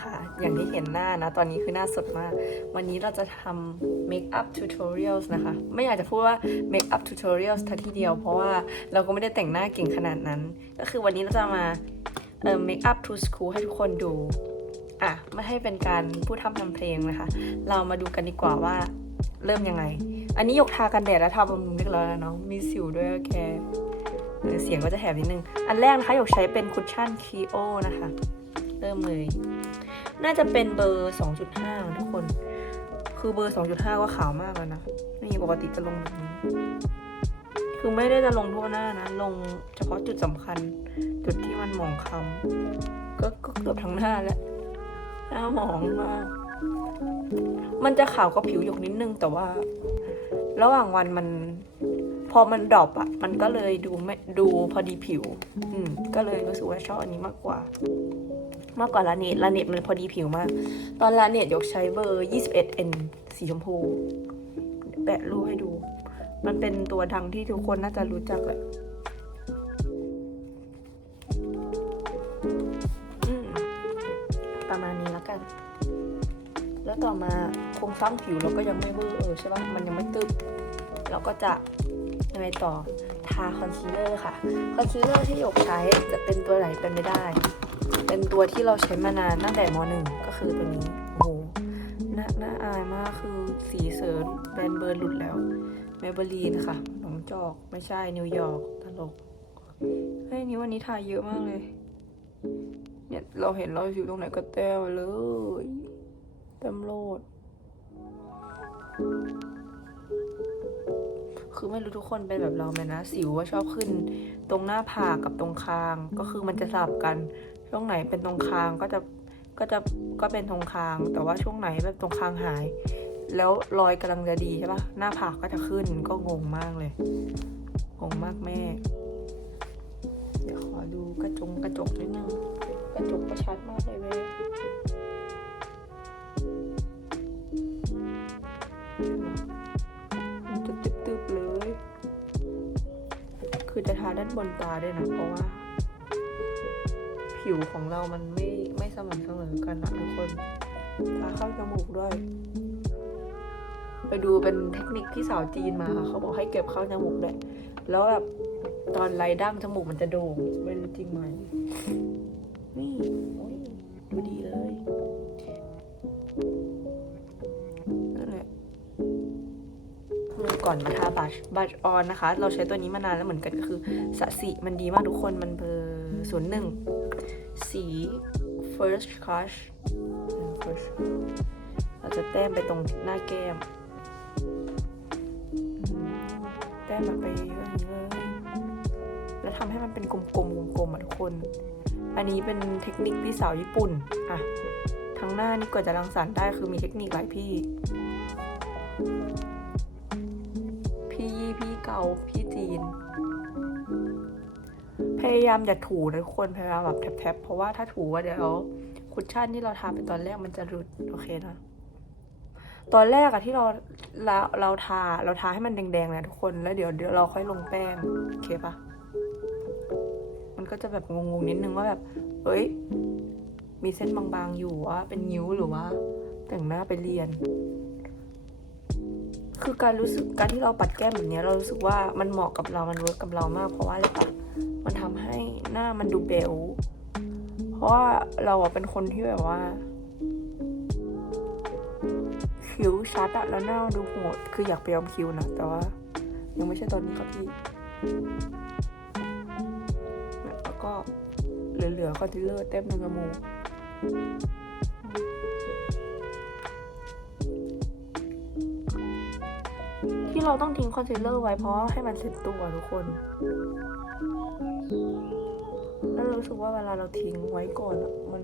นะคะ อย่างที่เห็นหน้านะ ตอนนี้คือหน้าสดมาก วันนี้เราจะทำ make up tutorials นะคะ ไม่อยากจะพูดว่า make up tutorials ทัทีเดียว เพราะว่าเราก็ไม่ได้แต่งหน้าเก่งขนาดนั้น ก็คือวันนี้เราจะมาเอ่อ make up to school ให้ทุกคนดูอะไม่ให้เป็นการพูดทำทำเพลงนะคะ เรามาดูกันดีกว่าว่าเริ่มยังไง อันนี้ยกทากันแดดแล้วทาบำรุงเรียบร้อยแล้วเนาะมีสิวด้วยโอเคเออเสียงก็จะแหบนิดนึง อันแรกนะคะยกใช้เป็นคุชชั่นคีโอนะคะ เริ่มเลย น่าจะเป็นเบอร์ 2.5 ทุกคน คือเบอร์ 2.5 ก็ขาวมากแล้วนะ นี่ปกติจะลงแบบนี้ คือไม่ได้จะลงทั่วหน้านะ ลงเฉพาะจุดสำคัญ จุดที่มันหมองคล้ำก็ก็เกือบทั้งหน้าแล้ว หน้าหมองมาก มันจะขาวกับผิวหยกนิดนึง แต่ว่า ระหว่างวันมันพอมันดรอปอะมันก็เลยดูไม่ดูพอดีผิว อืม ก็เลยรู้สึกว่าชอบอันนี้มากกว่า มากกว่าลาเนตลาเนตมันพอดีผิวมาก ตอนลาเนตยกใช้เบอร์ 21N สีชมพู แปะรูปให้ดู มันเป็นตัวดังที่ทุกคนน่าจะรู้จักแหละอืมประมาณนี้แล้วกัน แล้วต่อมาโครงสร้างผิวเราก็ยังไม่เวอร์เออใช่ปะมันยังไม่ตึบเราก็จะ ยังไงต่อทาคอนซีลเลอร์ค่ะ คอนซีลเลอร์ที่หยกใช้จะเป็นตัวไหนเป็นไม่ได้ เป็นตัวที่เราใช้มานานตั้งแต่มหนึ่งก็คือตัวนี้ โอ้โหน่าน่าอายมากคือสีเสริญแบรนด์เบิร์นหลุดแล้วเมเบลีนค่ะหนองจอกไม่ใช่นิวยอร์กตลกเฮ้ยนี่วันนี้ทาเยอะมากเลย เนี่ยเราเห็นเราอยู่ตรงไหนก็แต้วเลยเต็มโลด คือไม่รู้ทุกคนเป็นแบบเราไหมนะ สิวว่าชอบขึ้น ตรงหน้าผากกับตรงคาง ก็คือมันจะสลับกัน ช่วงไหนเป็นตรงคางก็จะก็จะก็เป็นตรงคาง แต่ว่าช่วงไหนแบบตรงคางหาย แล้วรอยกำลังจะดีใช่ปะหน้าผากก็จะขึ้นก็งงมากเลยงงมากแม่ เดี๋ยวขอดูกระจงกระจกนิดนึงกระจกก็ชัด ด้านบนตาด้วยนะเพราะว่า ผิวของเรามันไม่ไม่สม่ำเสมอกันนะทุกคนทาเข้าจมูกด้วย ไปดูเป็นเทคนิคที่สาวจีนมาค่ะเขาบอกให้เก็บเข้าจมูกด้วยแล้วแบบตอนไล่ดั้งจมูกมันจะโด่งไม่รู้จริงไหมนี่โอ้ยดูดีเลย ก่อนมาทาบัชบัชออนนะคะ เราใช้ตัวนี้มานานแล้วเหมือนกันก็คือสะสีมันดีมากทุกคนมันเบอร์ศูนย์หนึ่งสี first crush first เราจะแต้มไปตรงหน้าแก้ม แต้มมาไปเยอะอย่างนี้เลยแล้วทำให้มันเป็นกลมๆกลมๆอะทุกคน อันนี้เป็นเทคนิคพี่สาวญี่ปุ่นอะทั้งหน้านี่กว่าจะรังสรรค์ได้คือมีเทคนิคหลายพี่ เกาพี่จีน พยายามอย่าถูนะทุกคนพยายามแบบแทบๆเพราะว่าถ้าถูอะเดี๋ยวคุชชั่นที่เราทาไปตอนแรกมันจะหลุดโอเคนะตอนแรกอะที่เราเราเราทาเราทาให้มันแดงๆนะทุกคนแล้วเดี๋ยวเดี๋ยวเราค่อยลงแป้งโอเคปะมันก็จะแบบงงๆนิดนึงว่าแบบ เอ้ย มีเส้นบางๆอยู่ว่าเป็นนิ้วหรือว่า แต่งหน้าไปเรียน คือการรู้สึกการที่เราปัดแก้มแบบนี้เรารู้สึกว่ามันเหมาะกับเรา มันเวิร์กกับเรามาก เพราะว่าอะไรปะมันทำให้หน้ามันดูเบล เพราะว่าเราอะเป็นคนที่แบบว่า คิ้วชัดอะแล้วหน้าดูโหด คืออยากไปยอมคิ้วนะ แต่ว่า ยังไม่ใช่ตอนนี้ครับพี่แล้วก็เหลือๆคอนซีลเลอร์เต็มในจมู ที่เราต้องทิ้งคอนซีลเลอร์ไว้เพราะให้มันเซ็ตตัวทุกคน แล้วรู้สึกว่าเวลาเราทิ้งไว้ก่อนมัน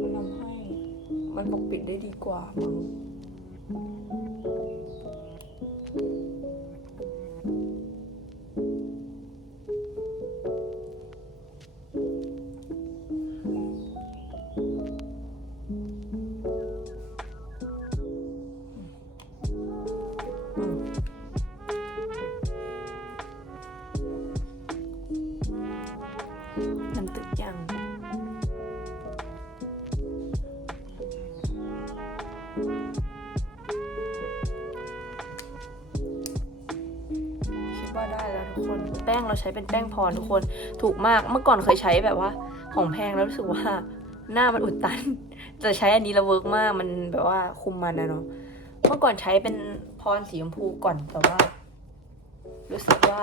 มันทำให้มันปกปิดได้ดีกว่ามั้ง แป้งเราใช้เป็นแป้งพรทุกคนถูกมากเมื่อก่อนเคยใช้แบบว่า ของแพงแล้วรู้สึกว่าหน้ามันอุดตันจะใช้อันนี้แล้วเวิร์กมากมันแบบว่าคุมมันนะเนาะเมื่อก่อนใช้เป็นพรสีชมพูก่อนแต่ว่า รู้สึกว่า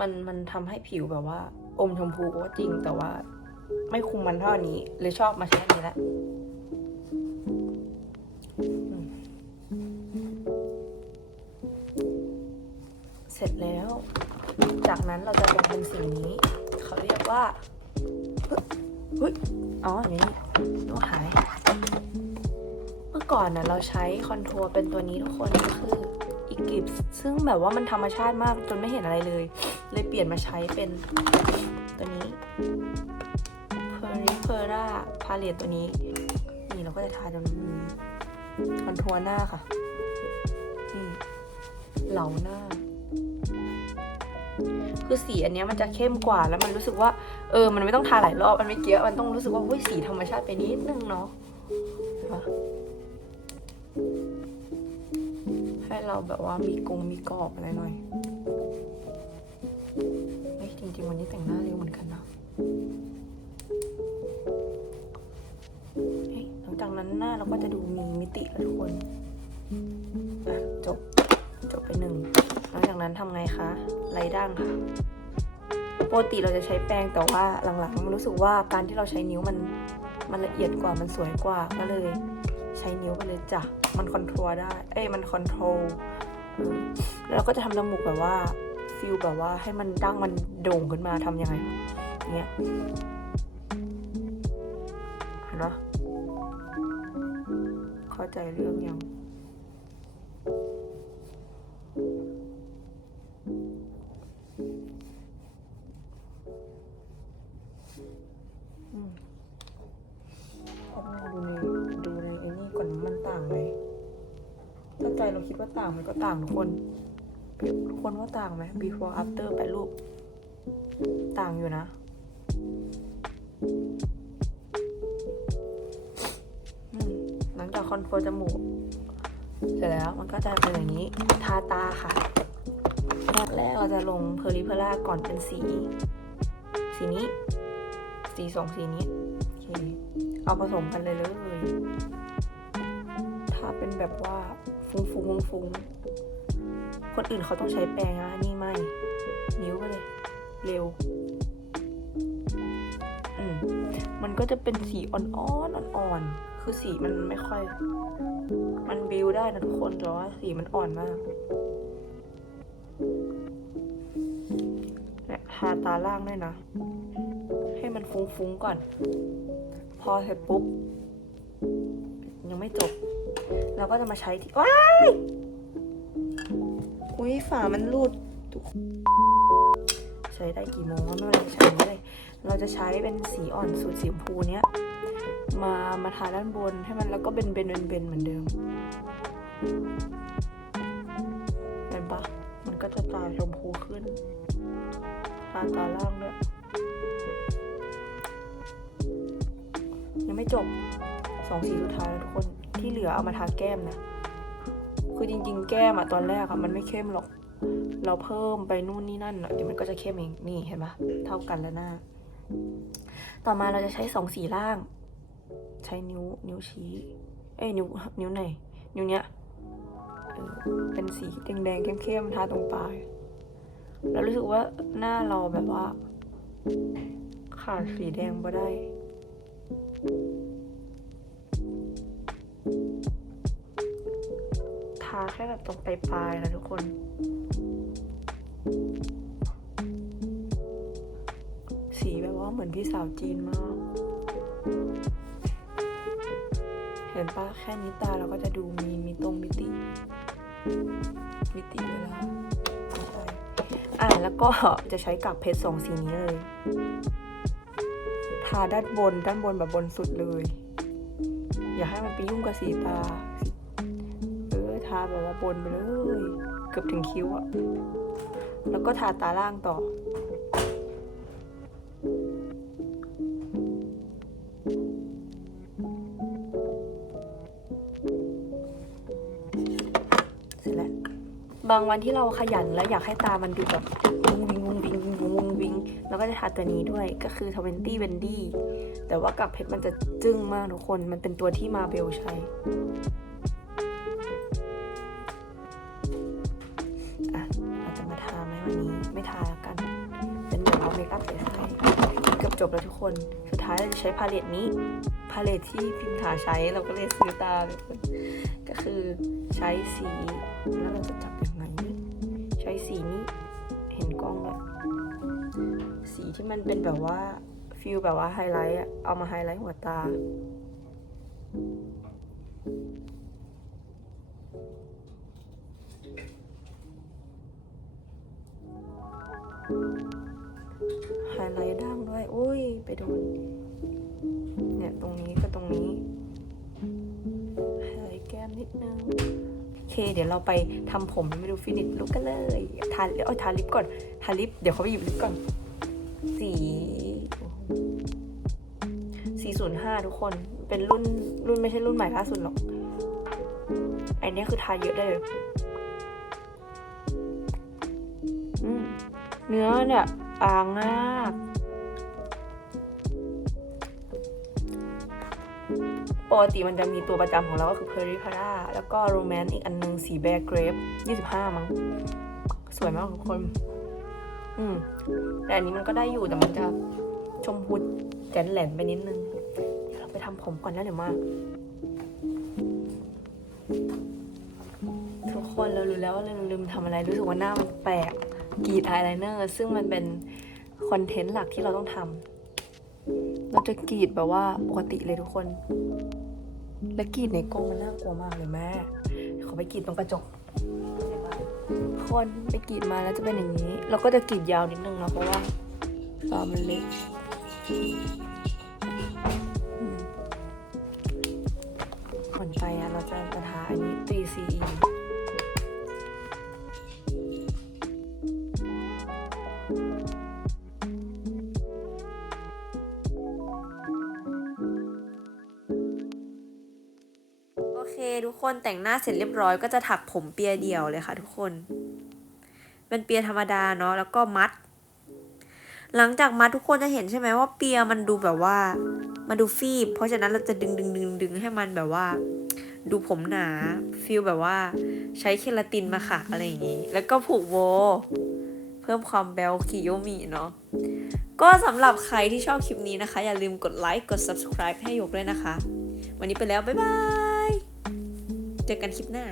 มันมันทำให้ผิวแบบว่า อมชมพูก็จริงแต่ว่า ไม่คุมมันเท่านนี้เลยชอบมาใช้อันนี้แหละ จากนั้นเราจะลงเป็นสิ่งนี้ เขาเรียกว่าเฮ้ยอ๋ออย่างนี้ต้องหาย เมื่อก่อนน่ะเราใช้คอนทัวร์เป็นตัวนี้ทุกคนก็คืออีกิปซึ่งแบบว่ามันธรรมชาติมากจนไม่เห็นอะไรเลย เลยเปลี่ยนมาใช้เป็นตัวนี้ p e r i p e r a พาเลตตัวนี้ นี่เราก็จะทาตรงนี้คอนทัวร์หน้าค่ะนี่เหลาหน้า คือสีอันนี้มันจะเข้มกว่าแล้วมันรู้สึกว่า เออ มันไม่ต้องทาหลายรอบมันไม่เกี้ยมันต้องรู้สึกว่าเฮ้ยสีธรรมชาติไปนิดนึงเนาะให้เราแบบว่ามีกงมีกรอบอะไรหน่อยเฮ้ยจริงๆวันนี้แต่งหน้าเร็วเหมือนกันนะเฮ้ยหลังจากนั้นหน้าเราก็จะดูมีมิติแล้วทุกคน นั้นทำไงคะไล่ด่างค่ะปกติเราจะใช้แป้งแต่ว่าหลังๆมันรู้สึกว่าการที่เราใช้นิ้วมันมันละเอียดกว่ามันสวยกว่าก็เลยใช้นิ้วไปเลยจ้ะมันคอนโทรลได้ เอ้ยมันคอนโทรลแล้วเราก็จะทำจมูกแบบว่าฟิลแบบว่าให้มันดั้งมันโด่งขึ้นมาทำยังไงเงี้ยเห็นปะเข้าใจเรื่องยัง เราคิดว่าต่างมันก็ต่างทุกคนทุกคนว่าต่างไหม before after แปดรูป ต่างอยู่นะ หลังจากคอนโทรลจมูก เสร็จแล้วมันก็จะเป็นอย่างนี้ ทาตาค่ะ แรกแรกเราจะลงเพอริเพล่าก่อนเป็นสี สีนี้ สีสองสีนี้ โอเค เอาผสมกันเลยเลยถ้าเป็นแบบว่า ฟุ้งฟุ้งฟุ้งคนอื่นเขาต้องใช้แปรงนะนี่ไม่ นิ้วไปเลย เร็ว อืมมันก็จะเป็นสีอ่อนๆอ่อนๆคือสีมันไม่ค่อย มันบิวได้นะทุกคนแต่ว่าสีมันอ่อนมากและทาตาล่างด้วยนะ ให้มันฟุ้งๆก่อน พอเสร็จปุ๊บ ยังไม่จบ เราก็จะมาใช้ที่ว้ายอุ้ยฝามันรูดทุกใช้ได้กี่โมงวะไม่เป็นไรใช้ไม่เลยเราจะใช้เป็นสีอ่อนสูตรสีชมพูเนี้ยมามาทาด้านบนให้มันแล้วก็เบนเบนเบนเบนเหมือนเดิมเห็นปะมันก็จะตาชมพูขึ้นทาตาล่างด้วยยังไม่จบสองสีสุดท้ายแล้วทุกคน ที่เหลือเอามาทาแก้มนะ คือจริง ๆ แก้มอะตอนแรกอะมันไม่เข้มหรอก เราเพิ่มไปนู่นนี่นั่นเดี๋ยวมันก็จะเข้มเอง นี่เห็นปะเท่ากันแล้วหน้า ต่อมาเราจะใช้สองสีล่าง ใช้นิ้วนิ้วชี้ เอ้ยนิ้วนิ้วไหน นิ้วเนี้ยเออเป็นสีแดงๆเข้มๆทาตรงปลาย แล้วรู้สึกว่าหน้าเราแบบว่า ขาดสีแดงบ่ได้ ทาแค่แบบตรงปลายๆนะทุกคนสีแบบว่าเหมือนพี่สาวจีนมาก เห็นปะแค่นี้ตาเราก็จะดูมีมีตรงมิติมิติเวลาใช่อะแล้วก็จะใช้กากเพชรสองสีนี้เลย ทาด้านบนด้านบนแบบบนสุดเลย อย่าให้มันไปยุ่งกับสีตา เออทาแบบว่าบนไปเลย เกือบถึงคิ้วอะแล้วก็ทาตาล่างต่อ เสร็จแล้วบบางวันที่เราขยันแล้วอยากให้ตามันดูแบบ วิงเราก็จะทาตัวนี้ด้วยก็คือ 20เวนดี้แต่ว่ากับเพชรมันจะจึ้งมากทุกคนมันเป็นตัวที่มาเบลใช้ อะเราจะมาทาไหมวันนี้ไม่ทาแล้วกัน เป็นเหมือนเอาเมคอัพเฉยๆเกือบจบแล้วทุกคน สุดท้ายเราจะใช้พาเลตนี้ พาเลตที่พิมพ์ถาใช้เราก็เลยซื้อตามก็คือใช้สี แล้วเราจะจับยังไงเนี่ยใช้สีนี้ นกล้องเลยสีที่มันเป็นแบบว่าฟิลแบบว่าไฮไลท์อะเอามาไฮไลท์หัวตา ไฮไลท์ด่างด้วยโอ้ย ไปโดน เนี่ย ตรงนี้กับตรงนี้ ไฮไลท์แก้มนิดนึง เค เดี๋ยวเราไปทำผมไปดูฟินิชลุกกันเลยทาเอ้ยทาลิปก่อนทาลิปเดี๋ยวเขาไปหยิบลิปก่อน สีสี่ศูนย์ห้าทุกคนเป็นรุ่นรุ่นไม่ใช่รุ่นใหม่ล่าสุดหรอก อันนี้คือทาเยอะได้เลยเนื้อเนี่ยบางมาก ปกติมันจะมีตัวประจำของเราก็คือ p e r i p a r a แล้วก็ Romance อีกอันนึงสี Bear Grape 25 มั้ง สวยมากทุกคน อืม แต่อันนี้มันก็ได้อยู่แต่มันจะชมพูแจนแหลมไปนิดนึง เดี๋ยวเราไปทำผมก่อนแล้วเดี๋ยวมาทุกคนเรารู้แล้วว่าเราลืมทำอะไรรู้สึกว่าหน้ามันแปลกกรีดอายไลเนอร์ซึ่งมันเป็นคอนเทนต์หลักที่เราต้องทำเราจะกรีดแบบว่าปกติเลยทุกคน และกรีดในกล้องมันน่ากลัวมากเลยแม่ขอไปกรีดตรงกระจกคนไปกรีดมาแล้วจะเป็นอย่างนี้ เราก็จะกรีดยาวนิดนึงเนาะเพราะว่าตามันเล็กผ่อนไปอะเราจะมาทาอันนี้ 3CE โคทุกคนแต่งหน้าเสร็จเรียบร้อยก็จะถักผมเปียเดี่ยวเลยค่ะทุกคน เป็นเปียธรรมดาเนาะแล้วก็มัด หลังจากมัดทุกคนจะเห็นใช่ไหมว่าเปียมันดูแบบว่ามันดูฟีบ เพราะฉะนั้นเราจะดึงดึงดึงดึงให้มันแบบว่า ดูผมหนาฟีลแบบว่า ใช้เคลาตินมาค่ะอะไรอย่างนี้ แล้วก็ผูกโบเพิ่มความแบลคิโยมิเนาะก็สำหรับใครที่ชอบคลิปนี้นะคะ อย่าลืมกดไลค์กด subscribe ให้ยกด้วยนะคะ วันนี้ไปแล้ว บ๊ายบาย จอกันคลิปหน้า